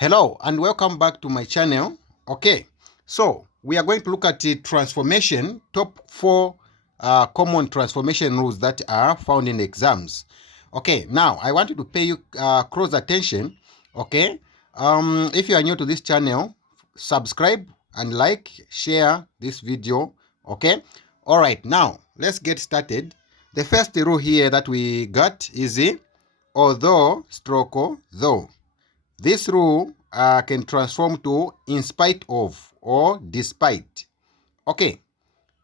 Hello and welcome back to my channel. Okay, so we are going to look at the transformation, top 4 common transformation rules that are found in exams. Okay, now I want you to pay you close attention. Okay, if you are new to this channel, subscribe and like, share this video. Okay, all right, now let's get started. The first rule here that we got is although stroke though. This rule can transform to in spite of or despite. Okay,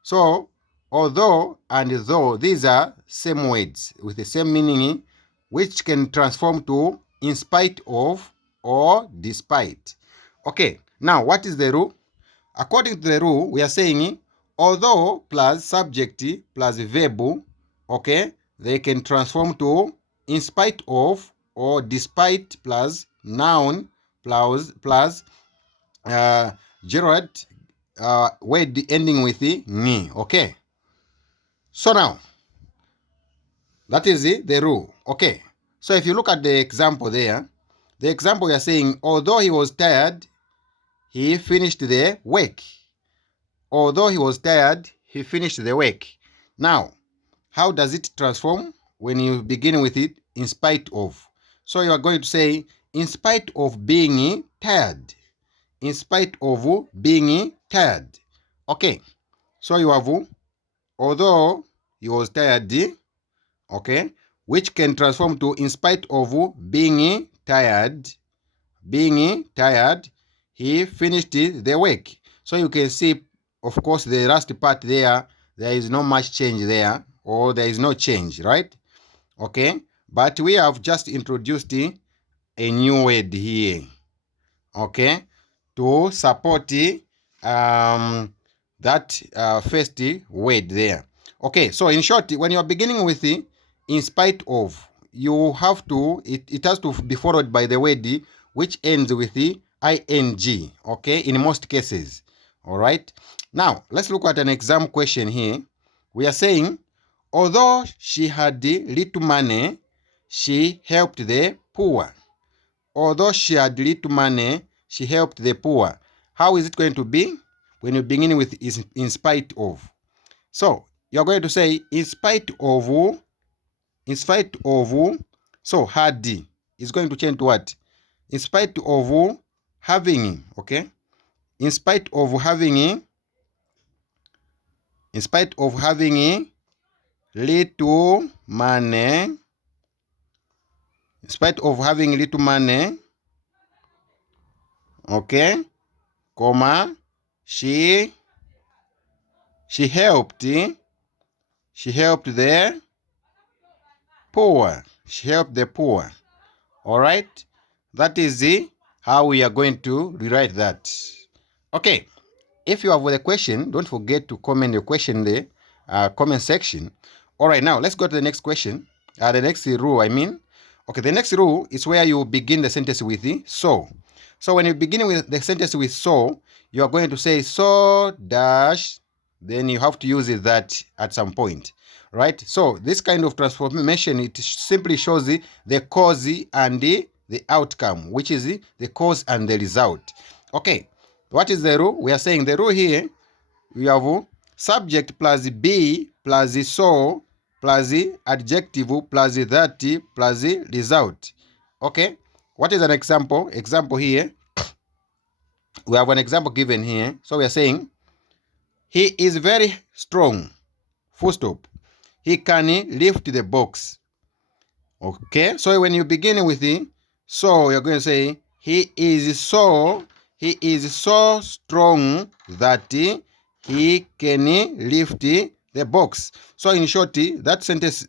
so although and though, these are same words with the same meaning, which can transform to in spite of or despite. Okay, now what is the rule? According to the rule, we are saying although plus subject plus verb, okay, they can transform to in spite of or despite plus noun plus gerund word ending with ni. Okay, so now that is the rule. Okay, so if you look at the example there, the example we are saying although he was tired, he finished the work. Although he was tired, he finished the work. Now, how does it transform when you begin with it in spite of? So you are going to say, in spite of being tired. In spite of being tired. Okay, so you have, although he was tired, okay, which can transform to in spite of being tired. Being tired, he finished the work. So you can see, of course, the last part there is no much change there, or there is no change, right? Okay, but we have just introduced a new word here, okay, to support that first word there. Okay, so in short, when you are beginning with in spite of, you have to, it has to be followed by the word which ends with the ing, okay, in most cases. All right, now let's look at an exam question here. We are saying, although she had little money, she helped the poor. Although she had little money, she helped the poor. How is it going to be when you begin with is in spite of? So you're going to say in spite of, so had is going to change to what? In spite of having, okay? In spite of having little money, in spite of having little money, okay, comma, she helped the poor. She helped the poor. All right, that is how we are going to rewrite that. Okay, if you have a question, don't forget to comment your question in the comment section. All right, now let's go to the next question. The next rule, I mean. Okay, the next rule is where you begin the sentence with the so. So when you begin with the sentence with so, you are going to say so dash, then you have to use it that at some point, right? So this kind of transformation, it simply shows the cause and the outcome, which is the cause and the result. Okay, what is the rule? We are saying the rule here, we have subject plus be plus so plus adjective plus that plus result. Okay, what is an example? Example here, we have an example given here. So we are saying he is very strong, full stop. He can lift the box. Okay, so when you begin with the so, you're going to say he is so strong that he can lift the box. So in short, that sentence,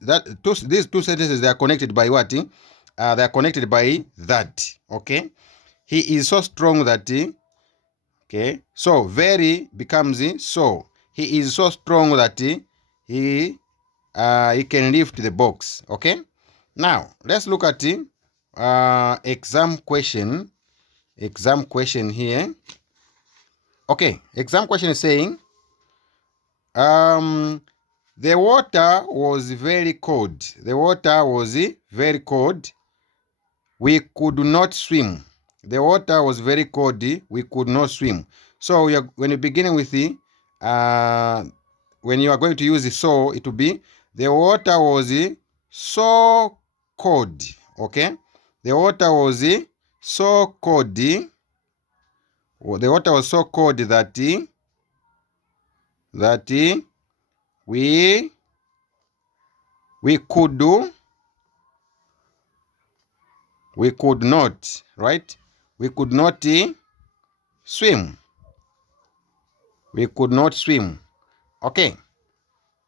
these two sentences, they are connected by what? They are connected by that. Okay, he is so strong that okay, so very becomes so. He is so strong that he can lift the box. Okay, now let's look at exam question here. Okay, exam question is saying the water was very cold. The water was very cold. We could not swim. The water was very cold. We could not swim. So when you're beginning with the, when you are going to use the so, it will be the water was so cold. Okay, the water was so cold. The water was so cold that we could do. We could not, right? We could not swim. We could not swim. Okay.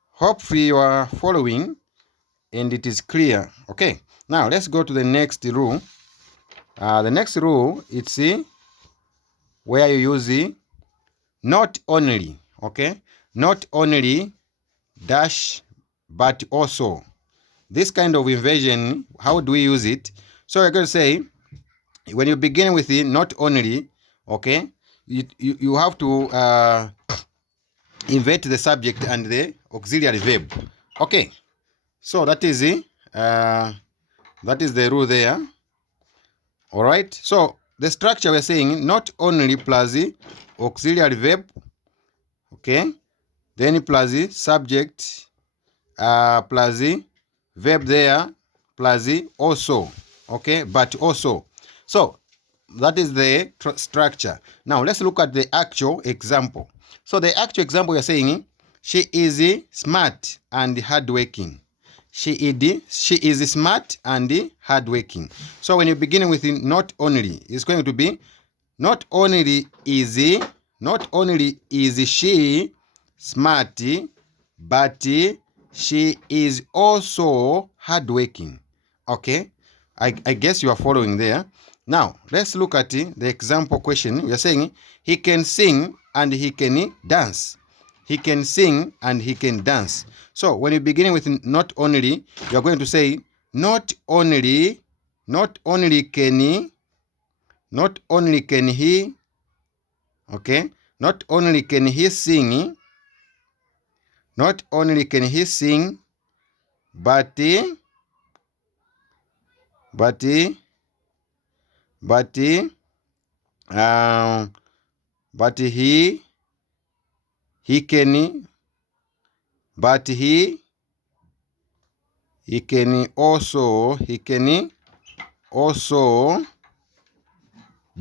Hopefully you are following and it is clear. Okay. Now let's go to the next rule. The next rule, it's where you use not only. Okay. Not only dash but also. This kind of inversion, how do we use it? So we're going to say, when you begin with the not only, okay, you have to invert the subject and the auxiliary verb. Okay, so that is the rule there. All right, so the structure we're saying not only plus the auxiliary verb, okay, then plus the subject, plus the verb there, plus the also, okay, but also. So that is the structure. Now let's look at the actual example. So the actual example you're saying, she is smart and hardworking. She is smart and hardworking. So when you're beginning with not only, it's going to be not only is she smart, but she is also hardworking. Okay, I guess you are following there. Now let's look at the example question. We are saying he can sing and he can dance. He can sing and he can dance. So when you're beginning with not only, you're going to say not only can he, okay, not only can he sing, but he can, also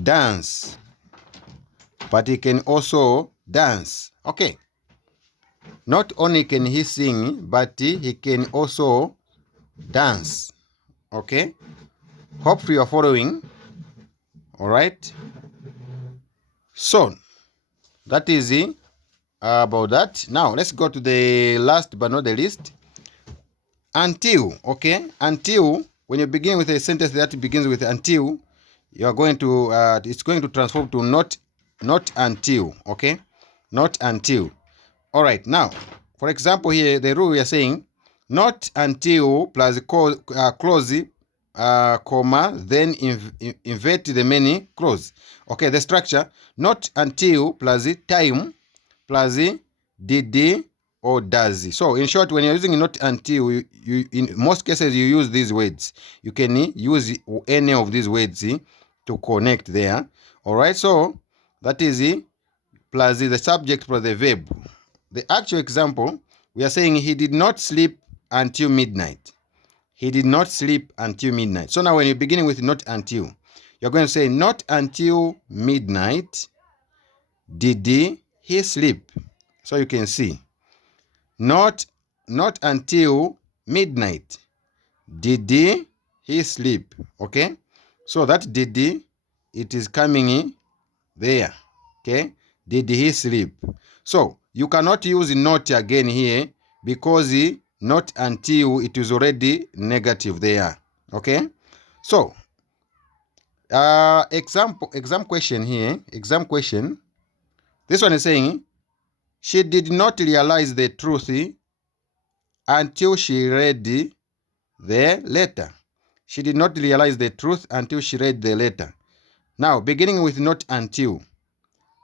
dance. But he can also dance. Okay. Not only can he sing, but he can also dance. Okay. Hopefully you are following. All right. So that is it about that. Now let's go to the last but not the least. Until. Okay. Until, when you begin with a sentence that begins with until, you are going to it's going to transform to not until. Okay, not until. All right, now for example here the rule we are saying not until plus clause, comma, then invert the many clause. Okay, the structure not until plus time plus did or does. So in short, when you're using not until, you in most cases you use these words. You can use any of these words to connect there. All right, so that is plus the subject plus the verb. The actual example, we are saying he did not sleep until midnight. He did not sleep until midnight. So now when you're beginning with not until, you're going to say not until midnight did he sleep. So you can see not until midnight did he sleep. Okay, so that did it is coming in there. Okay, did he sleep? So you cannot use not again here because not until it is already negative there. Okay, so exam question here. Exam question. This one is saying she did not realize the truth until she read the letter. She did not realize the truth until she read the letter. Now, beginning with not until,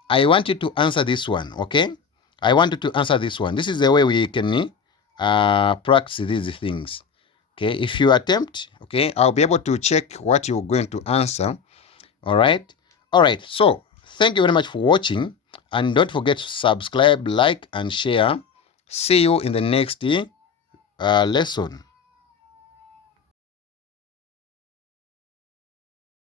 I want you to answer this one, okay? I want you to answer this one. This is the way we can practice these things. Okay, if you attempt, okay, I'll be able to check what you're going to answer. All right. So thank you very much for watching, and don't forget to subscribe, like, and share. See you in the next lesson.